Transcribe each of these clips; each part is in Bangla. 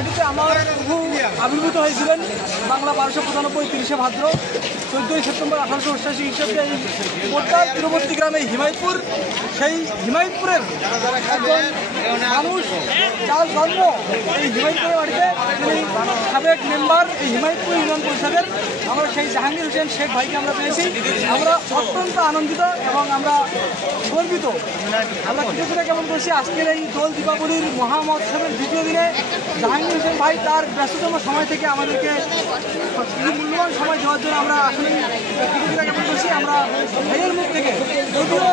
মাটিতে আমার প্রভু আবির্ভূত হয়েছিলেন বাংলা 1295 30শে ভাদ্র, 14ই সেপ্টেম্বর 1888 খ্রিস্টাব্দে এই কোট্টার তীরবর্তী গ্রামে হিমায়তপুর, সেই হিমায়তপুরের একজন মানুষ যার জন্ম এই হিমায়তপুরের মাটিতে, তিনি সাবেক মেম্বার এই হিমায়তপুর ইউনিয়ন পরিষদের, আমরা সেই জাহাঙ্গীর হোসেন শেখ ভাইকে আমরা পেয়েছি। আমরা অত্যন্ত আনন্দিত এবং আমরা গর্বিত। আমরা কিছুটা কেমন করছি আজকের এই দোল দীপাবলির মহামহোৎসবের দ্বিতীয় দিনে জাহাঙ্গীর হোসেন ভাই তার ব্যস্ততম সময় থেকে আমাদেরকে মূল্যবান সময় দেওয়ার জন্য আমরা আসলে কিছুটা কেমন করছি। আমরা ভাইয়ের মুখ থেকে, যদিও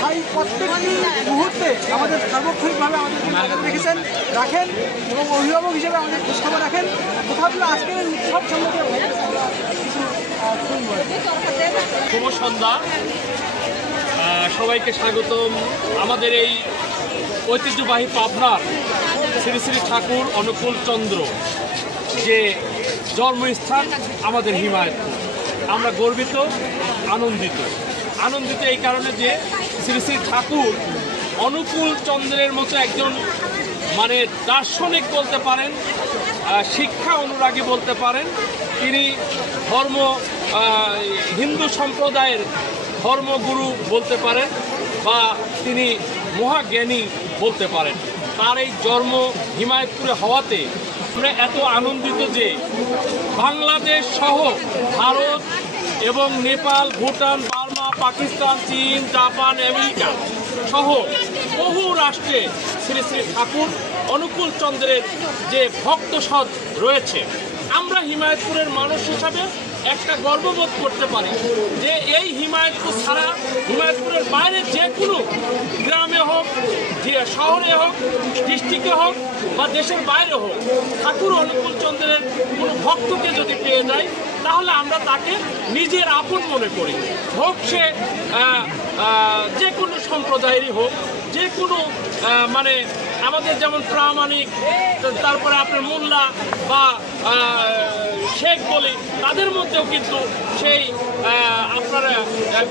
ভাই প্রত্যেকটি মুহূর্তে আমাদের সার্বক্ষণিকভাবে আমাদেরকে নজর রেখেছেন, রাখেন এবং অভিভাবক হিসেবে আমাদের খোঁজখবর রাখেন, তথাপি আজকের এই উৎসব সম্বন্ধে শুভ সন্ধ্যা, সবাইকে স্বাগতম। আমাদের এই ঐতিহ্যবাহী পাবনার শ্রী শ্রী ঠাকুর অনুকূল চন্দ্র যে জন্মস্থান আমাদের হিমায়তপুর, আমরা গর্বিত, আনন্দিত এই কারণে যে শ্রী শ্রী ঠাকুর অনুকূল চন্দ্রের মতো একজন দার্শনিক বলতে পারেন, শিক্ষা অনুরাগী বলতে পারেন। তিনি হিন্দু সম্প্রদায়ের ধর্মগুরু বলতে পারেন বা তিনি মহাজ্ঞানী বলতে পারেন। তার এই জন্ম হিমায়তপুরে হওয়াতে আমরা এত আনন্দিত যে বাংলাদেশ সহ ভারত এবং নেপাল, ভুটান, বার্মা, পাকিস্তান, চীন, জাপান, আমেরিকা সহ বহু রাষ্ট্রে শ্রী শ্রী ঠাকুর অনুকূল চন্দ্রের যে ভক্তসদ রয়েছে। আমরা হিমায়তপুরের মানুষ হিসাবে একটা গর্ববোধ করতে পারি যে এই হিমায়তপুর ছাড়া হিমায়তপুরের বাইরে যে কোনো গ্রামে হোক, যে শহরে হোক, ডিস্ট্রিক্টে হোক বা দেশের বাইরে হোক, ঠাকুর অনুকূল চন্দ্রের কোনো ভক্তকে যদি পেয়ে যায় তাহলে আমরা তাকে নিজের আপন মনে করি। হোক সে যে কোনো সম্প্রদায়েরই হোক, যে কোনো আমাদের যেমন প্রামাণিক, তারপরে আপনার মোল্লা বা শেখ বলি, তাদের মধ্যেও কিন্তু সেই আপনারা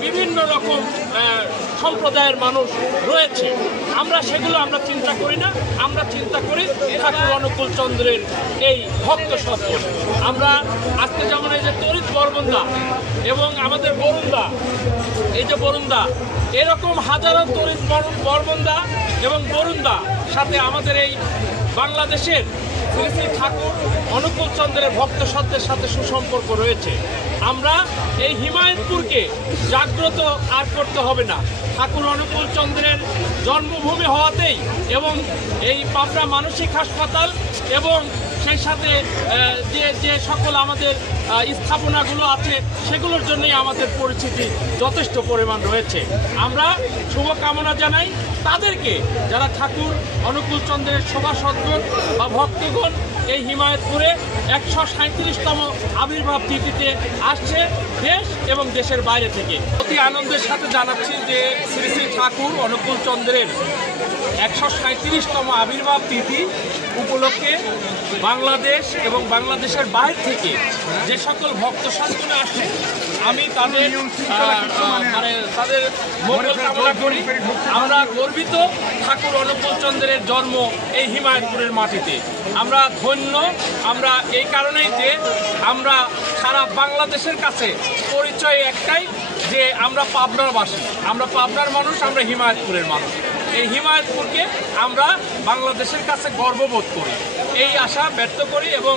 বিভিন্ন রকম সম্প্রদায়ের মানুষ রয়েছে। আমরা সেগুলো চিন্তা করি না, আমরা চিন্তা করি ঠাকুর অনুকূল চন্দ্রের এই ভক্ত সত্য। আমরা আজকে যেমন এই যে তরিত বরবন্দা এবং আমাদের বরুন্দা, এই যে বরুন্দা, এরকম হাজারো তরিত বরবন্দা এবং বরুন্দা সাথে আমাদের এই বাংলাদেশের শ্রী শ্রী ঠাকুর অনুকূল চন্দ্রের ভক্ত সত্ত্বের সাথে সুসম্পর্ক রয়েছে। আমরা এই হিমায়তপুরকে জাগ্রত আর করতে হবে না। ঠাকুর অনুকূল চন্দ্রের জন্মভূমি হওয়াতেই এবং এই পাবনা মানসিক হাসপাতাল এবং সেই সাথে যে সকল আমাদের স্থাপনাগুলো আছে সেগুলোর জন্যই আমাদের পরিচিতি যথেষ্ট পরিমাণ রয়েছে। আমরা শুভকামনা জানাই তাদেরকে যারা ঠাকুর অনুকূল চন্দ্রের শোভাসদগণ বা ভক্তগণ এই হিমায়তপুরে 137তম আবির্ভাব তিথিতে আসছে দেশ এবং দেশের বাইরে থেকে। অতি আনন্দের সাথে জানাচ্ছি যে শ্রী শ্রী ঠাকুর অনুকূল চন্দ্রের 137তম আবির্ভাব তিথি উপলক্ষে বাংলাদেশ এবং বাংলাদেশের বাইরে থেকে যে সকল ভক্ত সাধনে আসে আমি তাদের তাদের মঙ্গল কামনা করি। আমরা গর্বিত ঠাকুর অনুকূল চন্দ্রের জন্ম এই হিমায়তপুরের মাটিতে। আমরা ধন্য, আমরা এই কারণেই যে আমরা সারা বাংলাদেশের কাছে পরিচয় একটাই যে আমরা পাবনার বাসী, আমরা পাবনার মানুষ, আমরা হিমায়তপুরের মানুষ। এই হিমায়তপুরকে আমরা বাংলাদেশের কাছে গর্ববোধ করি, এই আশা ব্যক্ত করি। এবং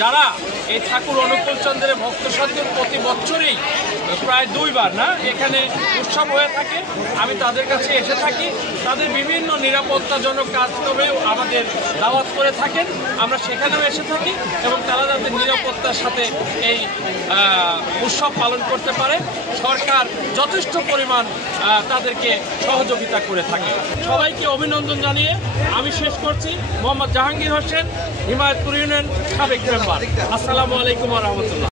যারা এই ঠাকুর অনুকূল চন্দ্রের ভক্ত সত্ত্বের প্রতি বছরই প্রায় 2 বার এখানে উৎসব হয়ে থাকে, আমি তাদের কাছে এসে থাকি। তাদের বিভিন্ন নিরাপত্তাজনক কাজকর্মেও আমাদের দাওয়াত করে থাকেন, আমরা সেখানেও এসে থাকি এবং তারা যাতে নিরাপত্তার সাথে এই উৎসব পালন করতে পারে সরকার যথেষ্ট পরিমাণ তাদেরকে সহযোগিতা করে থাকে। সবাইকে অভিনন্দন জানিয়ে আমি শেষ করছি। মোহাম্মদ জাহাঙ্গীর হোসেন, হিমায়তপুর ইউনিয়ন সাবেক মেম্বার। আসসালামু আলাইকুম ওয়া রাহমাতুল্লাহ।